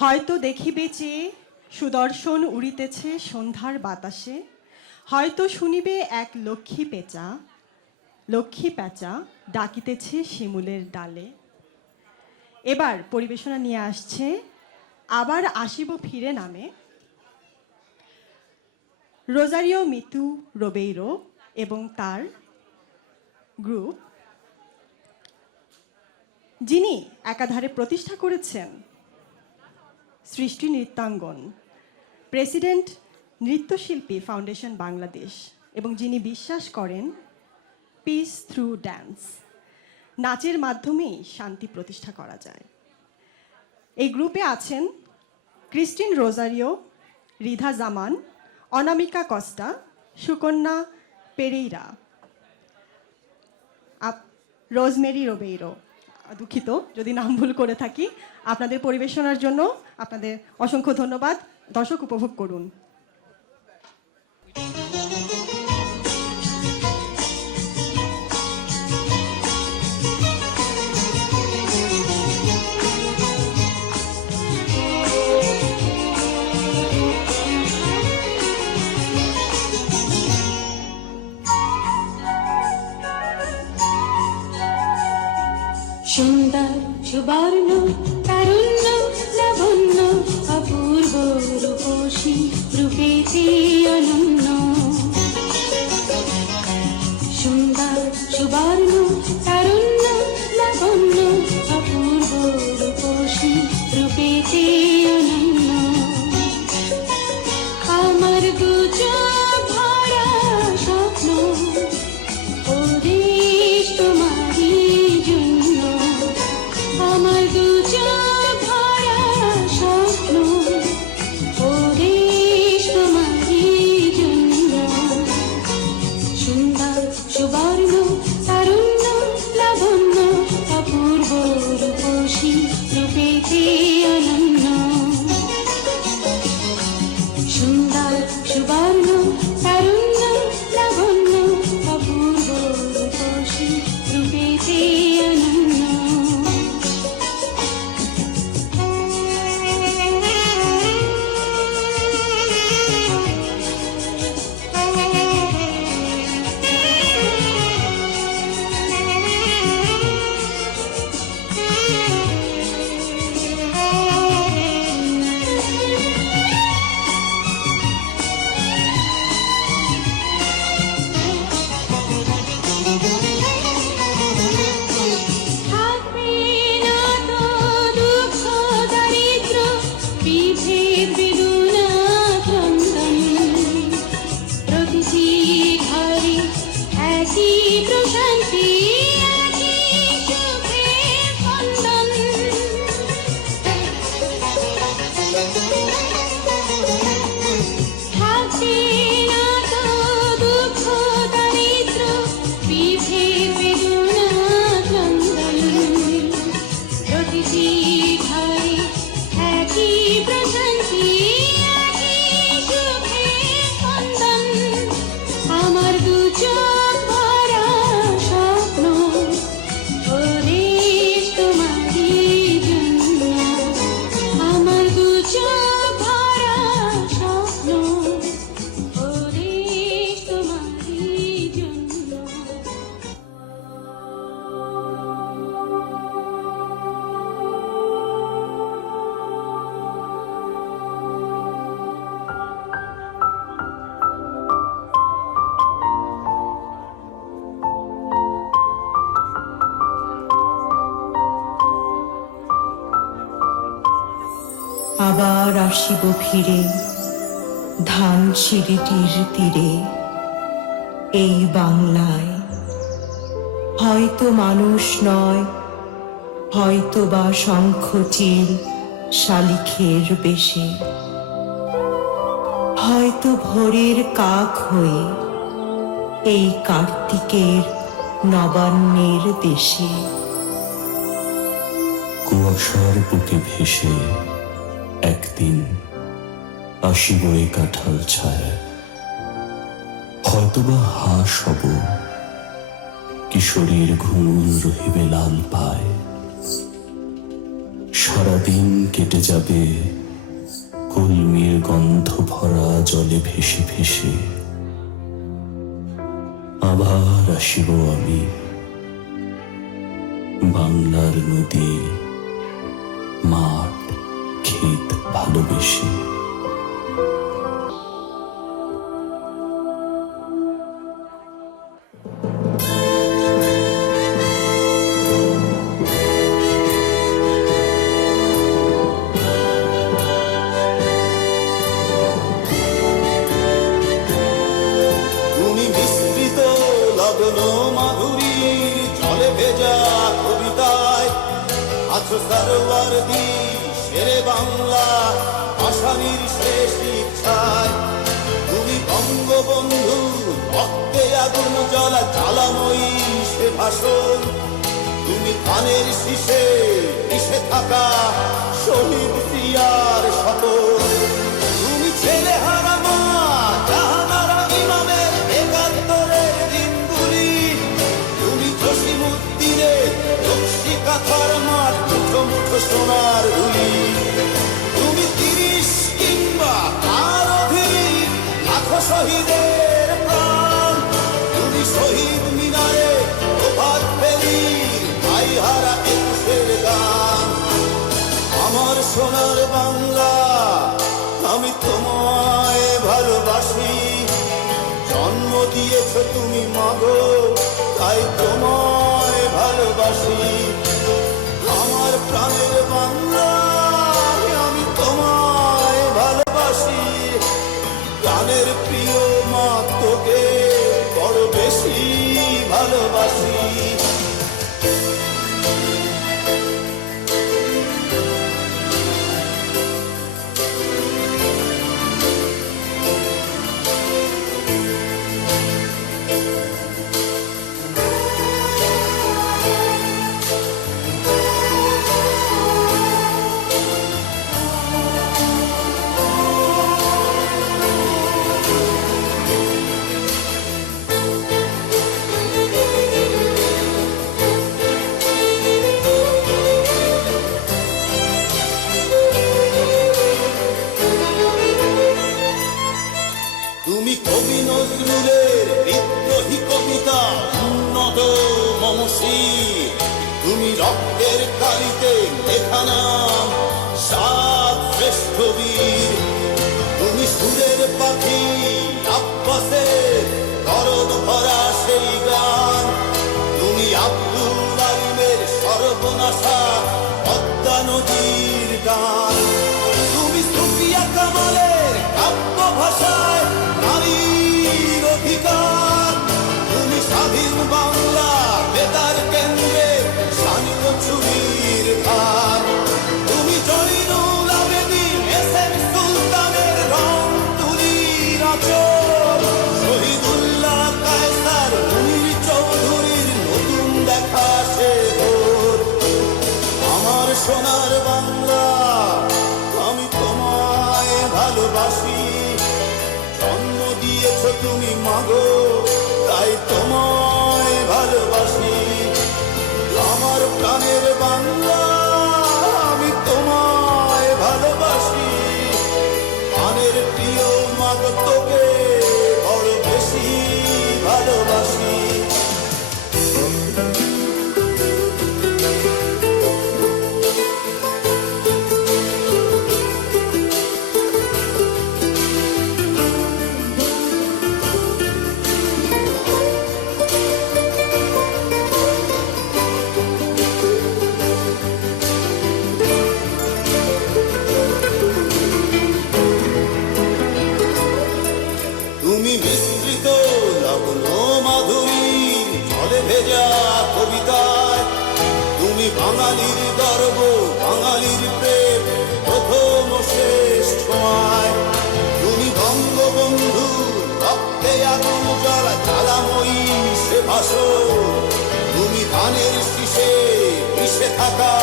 হয়তো দেখিবে চেয়ে সুদর্শন উড়িতেছে সন্ধ্যার বাতাসে, হয়তো শুনিবে এক লক্ষ্মী পেঁচা ডাকিতেছে শিমুলের ডালে। এবার পরিবেশনা নিয়ে আসছে আবার আসিব ফিরে নামে রোজারিও মিতু রোবেইরো এবং তার গ্রুপ, যিনি একাধারে প্রতিষ্ঠা করেছেন সৃষ্টি নৃত্যাঙ্গন, প্রেসিডেন্ট নৃত্যশিল্পী ফাউন্ডেশন বাংলাদেশ, এবং যিনি বিশ্বাস করেন পিস থ্রু ড্যান্স, নাচের মাধ্যমেই শান্তি প্রতিষ্ঠা করা যায়। এই গ্রুপে আছেন ক্রিস্টিন রোজারিও, রিধা জামান, অনামিকা কস্টা, সুকন্যা পেরেইরা, রোজমেরি রোবেইরো। দুঃখিত যদি নাম ভুল করে থাকি। আপনাদের পরিবেশনার জন্য আপনাদের অসংখ্য ধন্যবাদ। দর্শক উপভোগ করুন। সুন্দর সুবর্ণ তারুণ্য লাবণ্য অপূর্ব রূপসী রূপেতে অনন্য। সুন্দর সুবর্ণ তারুণ্য লাবণ্য অপূর্ব রূপসী রূপেতে অনন্য। আমার দু চোখ ভরা স্বপ্ন ওদেশ তোমারই জন্য। আমার দু চোখ ভরা স্বপ্ন ওদেশ তোমারই জন্য। সুন্দর সুবর্ণ তারুণ্য লাবণ্য অপূর্ব রূপসী রূপেতে অনন্য। সুন্দর সুবর্ণ তারুণ্য লাবণ্য অপূর্ব রূপসী রূপেতে অনন্য। থাকবে না তো দুঃখ দারিদ্র বিভেদ বেদনা ক্রন্দন। প্রতিটি ঘরে একই প্রশান্তি একই সুখের স্পন্দন। থাকবে না তো দুঃখ দারিদ্র বিভেদ বেদনা ক্রন্দন। প্রতিটি ঘরে একই প্রশান্তি একই সুখের স্পন্দন। আমার দু চোখ ভরা স্বপ্ন ওদেশ তোমারই জন্য। আমার দু চোখ ভরা স্বপ্ন ওদেশ তোমারই জন্য। আবার আসিব ফিরে ধান সিঁড়িটির তীরে এই বাংলায়। হয়তো মানুষ নয়, হয়তো বা শঙ্খচিল শালিখের বেশে, হয়তো ভোরের কাক হয়ে এই কার্তিকের নবান্নের দেশে। কুয়াশার বুকে ভেসে একদিন আসিব এ কাঁঠাল ছায়া। হয়তোবা হাস হব, কিশোরীর ঘুম রহিবে লাল পায়। সারাদিন কেটে যাবে কলমির গন্ধ ভরা জলে ভেসে ভেসে। আবার আসিব আমি বাংলার নদী মাঠ ক্ষেত ভালোবেসে। তুমি মিশ্রিত লগ্ন মাধুরী জলে ভেজা কবিতায় আছো সরোয়ারদি শেরে বাংলা আসানির শেষ ইচ্ছায়। তুমি বঙ্গবন্ধু ভক্তে আগুন জ্বলা জ্বালাময়ী সে ভাষণ। তুমি কানের শীষে মিশে থাকা শহীদ জিয়ার শপথ। তুমি ছেলে হারা মা জাহানারা ইমামের একাত্তরের দিনগুলি। তুমি জসিমুদ্দিনের নকশি কাঁথার মাঠ মুঠো মুঠো সোনার হুলি। তুমি ৩০ কিংবা তার অধিক লাখো শহীদের প্রাণ। তুমি শহীদ মিনারে প্রভাত ফেরির ভাইহারা একুশের গান। আমার সোনার বাংলা আমি তোমায় ভালোবাসি। জন্ম দিয়েছ তুমি মাগো তাই তোমায় ভালোবাসি। আমার প্রাণের বাংলা আমি তোমায় ভালোবাসি। প্রাণের প্রিয় মা তোকে বড় বেশি ভালোবাসি। তুমি কবি নজরুলের বিদ্রোহী কবিতা উন্নত মমসী। তুমি রক্তের কালিতে লেখা নাম সাত শ্রেষ্ঠ বীর। তুমি সুরের পাখি আব্বাসের দরদ ভরা সেই গান। তুমি আব্দুল আলিমের সর্বনাশা পদ্মা নদীর গান। তুমি সুফিয়া কামালের কাব্য ভাষায় নারীর অধিকার। তুমি স্বাধীন বাংলা বেতার কেন্দ্রে শান্ত চুরির ধার। তুমি জয়নুল আবেদীন এস.এম. সুলতানের রং তুলির আঁচল। শহীদুল্লাহ কায়সার মুনির চৌধুরীর নতুন দেখা সে ভোর। আমার সোনার বাংলা আমি তোমায় ভালোবাসি। জন্ম দিয়েছ তুমি মাগো তাই তোমায় ভালোবাসি। আমার প্রাণের বাংলা আমি তোমায় ভালোবাসি। প্রাণের প্রিয় মাগো তোকে বড় বেশি ভালোবাসি। তুমি মিশ্রিত লগ্ন মাধুরীর জলে ভেজা কবিতায়। তুমি বাঙালির গর্ব বাঙালির প্রেম প্রথম ও শেষ ছোঁয়ায়। তুমি বঙ্গবন্ধু রক্তে আগুন জ্বলা জ্বালাময়ী সে ভাষণ। তুমি ধানের শীষে মিশে থাকা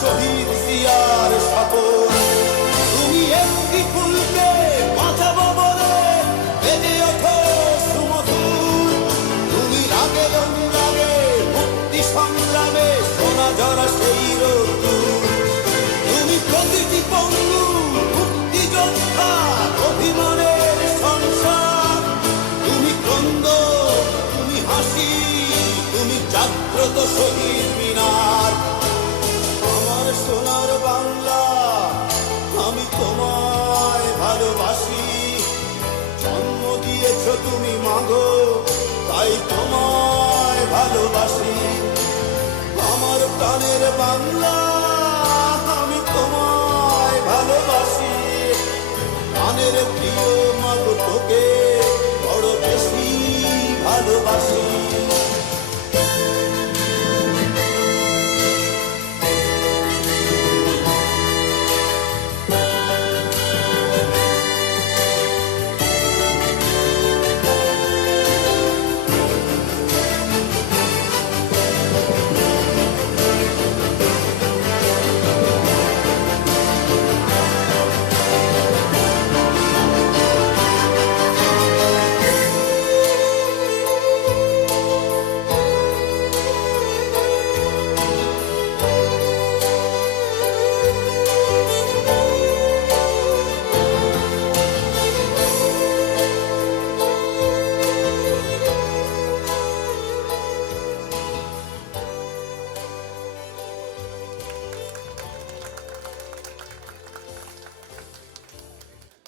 শহীদ জিয়ার শপথ। তুমি একটি ফুলকে বাঁচাবো বলে বেজে ওঠো সুমধুর। তুমি রাগে অনুরাগে মুক্তি সংগ্রামে সোনা ঝরা সেই রোদ্দুর। জাগ্রত শহীদ মিনার। আমার সোনার বাংলা, আমি তোমায় ভালোবাসি। জন্ম দিয়েছ তুমি মাগো, তাই তোমায় ভালোবাসি। আমার প্রাণের বাংলা, আমি তোমায় ভালোবাসি। প্রাণের প্রিয় মাগো, তোকে বড় বেশি ভালোবাসি।